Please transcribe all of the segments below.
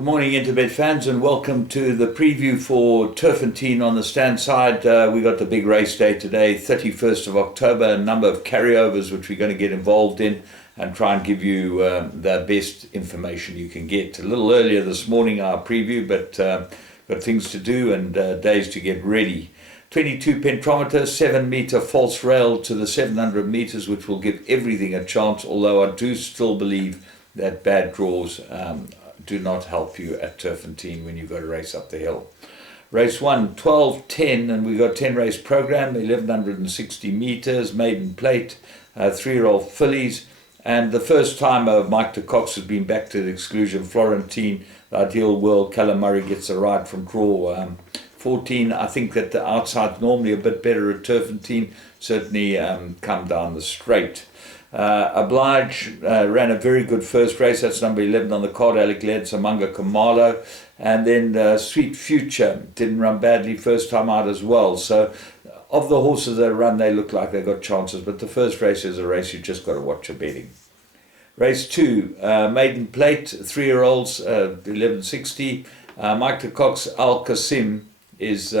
Good morning, Interbet fans, and welcome to the preview for Turffontein on the stand side. We got the big race day today, 31st of October, a number of carryovers which we're going to get involved in and try and give you the best information you can get. A little earlier this morning, our preview, but got things to do and days to get ready. 22 pentometer, 7 meter false rail to the 700 meters, which will give everything a chance, although I do still believe that bad draws do not help you at Turffontein when you go to race up the hill. Race 1, 12:10, and we got 10 race program, 1160 meters, maiden plate, 3-year-old fillies, and the first time Mike de Cox has been back to the exclusion. Florentine, the Ideal World, Callum Murray gets a ride from draw 14. I think that the outside's normally a bit better at Turffontein, certainly come down the straight. Oblige ran a very good first race. That's number 11 on the card, Alec led Samanga Kamalo. And then Sweet Future didn't run badly first time out as well. So of the horses that run, they look like they've got chances. But the first race is a race you've just got to watch your betting. Race 2, maiden plate, 3-year-olds, 1160. Mike de Cox Al Qasim is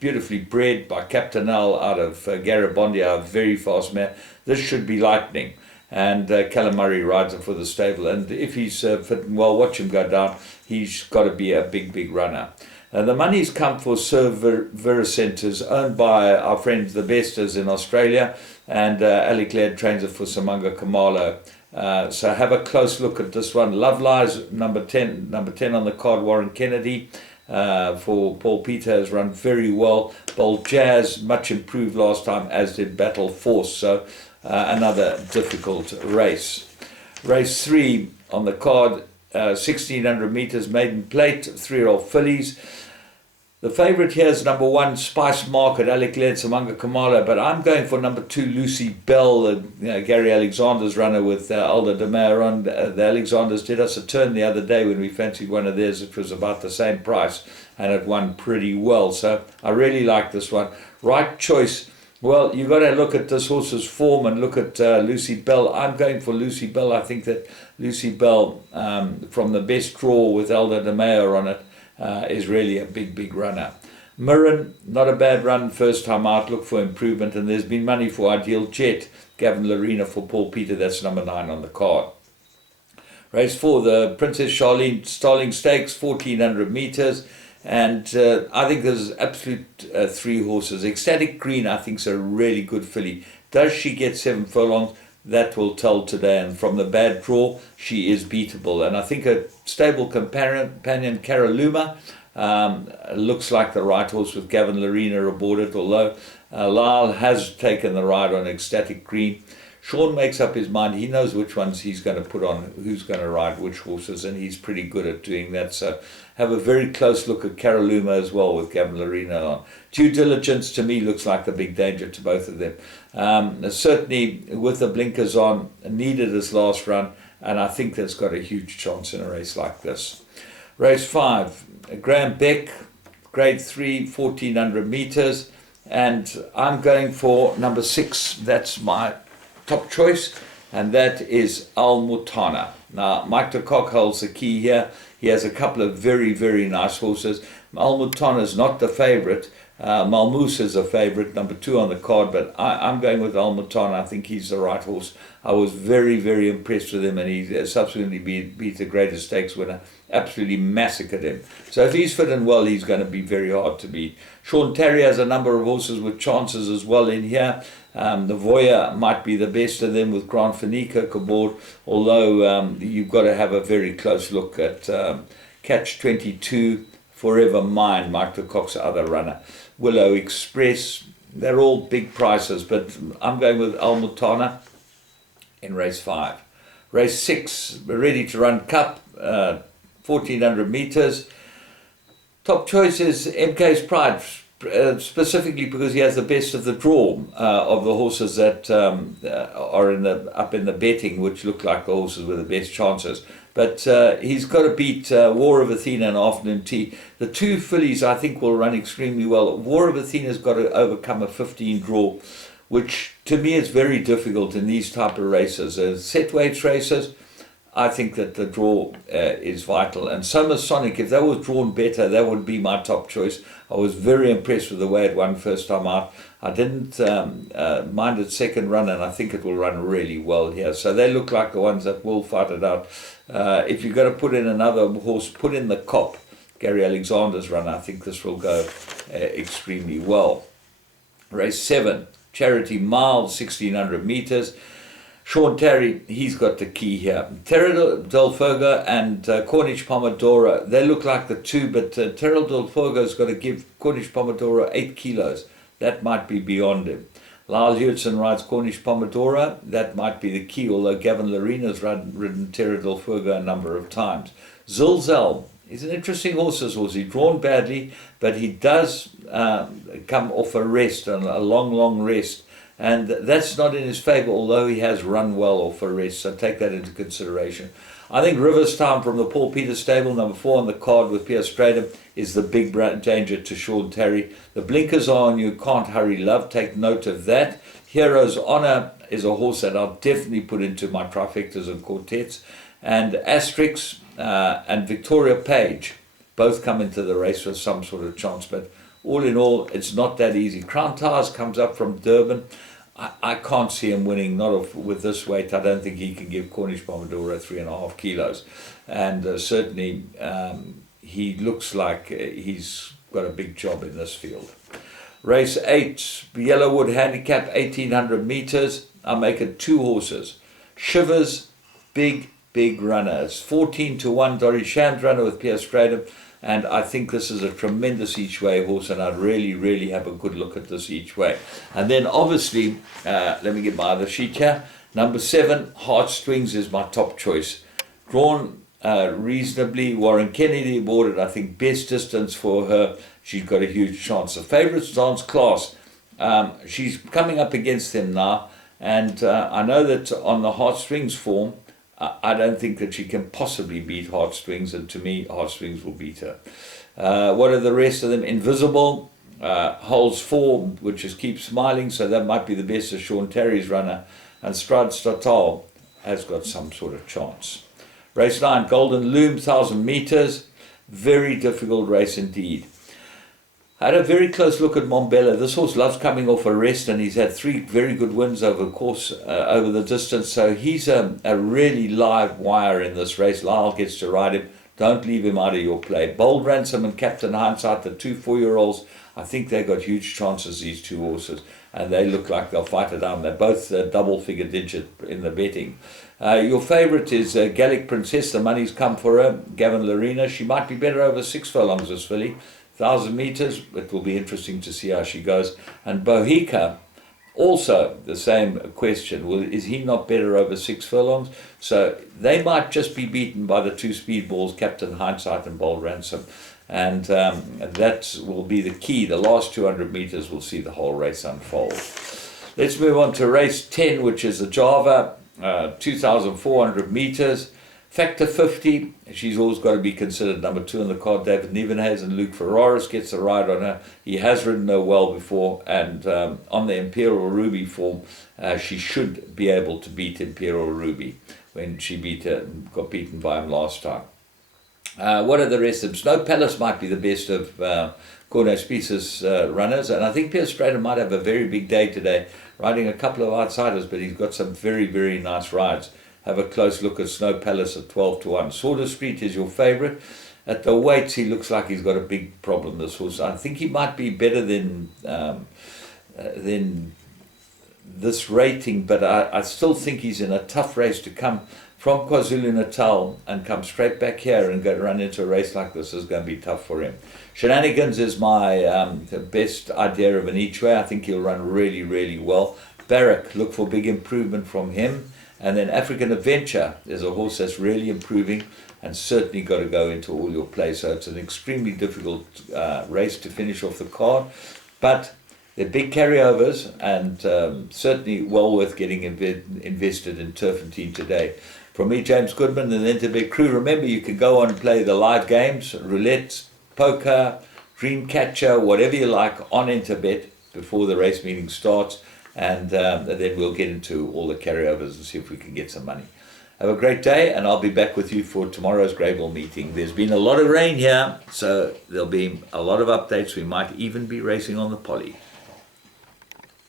beautifully bred by Captain Al out of Garibaldi, a very fast mare. This should be lightning. And Callum Murray rides it for the stable. And if he's fitting well, watch him go down. He's got to be a big runner. The money's come for Sir Veracenters, owned by our friends the Besters in Australia. And Alec Laird trains it for Samanga Kamalo. So have a close look at this one. Love Lies, number 10 on the card, Warren Kennedy. For Paul Peter has run very well. Bold Jazz, much improved last time, as did Battle Force. So another difficult race. Race 3 on the card, 1600 meters, maiden plate, 3-year-old fillies. The favourite here is number 1, Spice Market, Alec led Samanga Kamalo, but I'm going for number 2, Lucy Bell, Gary Alexander's runner with Alda de Meyer on. The Alexanders did us a turn the other day when we fancied one of theirs. It was about the same price and it won pretty well. So I really like this one. Right choice. Well, you've got to look at this horse's form and look at Lucy Bell. I'm going for Lucy Bell. I think that Lucy Bell, from the best draw with Alda de Meyer on it, is really a big runner. Mirren, not a bad run first time out, look for improvement, and there's been money for Ideal Jet, Gavin Lorena for Paul Peter, that's number 9 on the card. Race 4, the Princess Charlene Starling Stakes, 1400 meters, and I think there's absolute 3 horses. Ecstatic Green I think is a really good filly. Does she get 7 furlongs? That will tell today, and from the bad draw, she is beatable. And I think a stable companion, Caraluma, looks like the right horse with Gavin Lorena aboard it, although Lyle has taken the ride on Ecstatic Green. Sean makes up his mind. He knows which ones he's going to put on, who's going to ride which horses, and he's pretty good at doing that. So have a very close look at Caraluma as well with Gavin Lorena on. Due Diligence to me looks like the big danger to both of them. Certainly with the blinkers on, needed his last run, and I think that's got a huge chance in a race like this. Race 5, Graham Beck, grade 3, 1400 meters, and I'm going for number 6. That's my top choice, and that is Al Mutana. Now, Mike de Cock holds the key here. He has a couple of very nice horses. Al Mutana is not the favourite. Malmoose is a favourite, number 2 on the card, but I'm going with Al Mutana. I think he's the right horse. I was very impressed with him, and he subsequently beat the Greatest Stakes winner. Absolutely massacred him. So if he's fit and well, he's going to be very hard to beat. Sean Terry has a number of horses with chances as well in here. The Voya might be the best of them with Grant Fanica aboard, although you've got to have a very close look at Catch 22, Forever Mine, Mike de Cock's other runner. Willow Express, they're all big prices, but I'm going with Al Mutana in race 5. Race 6, ready to run Cup, 1400 meters. Top choice is MK's Pride, specifically because he has the best of the draw of the horses that are up in the betting, which look like the horses with the best chances. But he's got to beat War of Athena and Afternoon Tea. The 2 fillies I think will run extremely well. War of Athena's got to overcome a 15 draw, which to me is very difficult in these type of races. Set weights races, I think that the draw is vital. And Sonic, if they was drawn better, that would be my top choice. I was very impressed with the way it won first time out. I didn't mind its second run, and I think it will run really well here. So they look like the ones that will fight it out. If you're going to put in another horse, put in the Cop, Gary Alexander's run. I think this will go extremely well. Race 7, Charity Mile, 1600 meters. Sean Terry, he's got the key here. Terra del Fuego and Cornish Pomodoro, they look like the two, but Terra del Fuego's got to give Cornish Pomodoro 8 kilos. That might be beyond him. Lyle Hewitson rides Cornish Pomodoro. That might be the key, although Gavin Larina's ridden Terra del Fuego a number of times. Zilzel, he's an interesting horse, this horse. He's drawn badly, but he does come off a rest, a long rest. And that's not in his favour, although he has run well off a rest, so take that into consideration. I think Rivers Town from the Paul Peters stable, number 4 on the card with Pierre Stradham, is the big danger to Sean Terry. The blinkers are on You Can't Hurry Love, take note of that. Hero's Honour is a horse that I'll definitely put into my trifectas and quartets. And Asterix and Victoria Page both come into the race with some sort of chance, but all in all, it's not that easy. Crown Towers comes up from Durban. I can't see him winning, not with this weight. I don't think he can give Cornish Pomodoro 3.5 kilos. And certainly he looks like he's got a big job in this field. Race 8, Yellowwood Handicap, 1800 meters. I'm making 2 horses. Shivers, big runners. 14-1, Dory Sham's runner with Pierre Stradham. And I think this is a tremendous each-way horse, and I'd really have a good look at this each-way. And then obviously, let me get my other sheet here. Number 7, Heartstrings is my top choice. Drawn reasonably. Warren Kennedy aboard it, I think, best distance for her. She's got a huge chance. The favourite's Dance Class. She's coming up against them now, and I know that on the Heartstrings form, I don't think that she can possibly beat Heartstrings, and to me, Heartstrings will beat her. What are the rest of them? Invisible, holds 4, which is Keep Smiling, so that might be the best of Sean Terry's runner, and Strad Statal has got some sort of chance. Race 9, Golden Loom, 1000 meters, very difficult race indeed. I had a very close look at Mombella. This horse loves coming off a rest, and he's had 3 very good wins over the course, over the distance. So he's a really live wire in this race. Lyle gets to ride him. Don't leave him out of your play. Bold Ransom and Captain Hindsight, the 2 4-year-olds, I think they've got huge chances, these 2 horses, and they look like they'll fight it out. They're both double-figure digit in the betting. Your favourite is Gallic Princess. The money's come for her. Gavin Larina. She might be better over 6 furlongs, this filly. 1000 meters, it will be interesting to see how she goes. And Bohica, also the same question. Well, is he not better over 6 furlongs? So they might just be beaten by the 2 speedballs, Captain Hindsight and Bold Ransom. And that will be the key. The last 200 meters will see the whole race unfold. Let's move on to race 10, which is the Java, 2,400 meters. Factor 50, she's always got to be considered number 2 on the card. David Nevenhays and Luke Ferraris gets a ride on her. He has ridden her well before, and on the Imperial Ruby form, she should be able to beat Imperial Ruby when she got beaten by him last time. What are the rest of them? Snow Palace might be the best of Corno Spice's runners, and I think Pierre Stradham might have a very big day today, riding a couple of outsiders, but he's got some very nice rides. Have a close look at Snow Palace at 12-1. Sworder Street is your favourite. At the weights, he looks like he's got a big problem, this horse. I think he might be better than this rating, but I still think he's in a tough race to come from KwaZulu-Natal and come straight back here and run into a race like this is going to be tough for him. Shenanigans is my the best idea of an each way. I think he'll run really well. Barrack, look for big improvement from him. And then African Adventure is a horse that's really improving and certainly got to go into all your plays. So it's an extremely difficult race to finish off the card. But they're big carryovers and certainly well worth getting invested in Turffontein today. From me, James Goodman, and the Interbet crew, remember you can go on and play the live games, roulette, poker, dreamcatcher, whatever you like on Interbet before the race meeting starts. And then we'll get into all the carryovers and see if we can get some money. Have a great day, and I'll be back with you for tomorrow's Greybull meeting. There's been a lot of rain here, so there'll be a lot of updates. We might even be racing on the poly.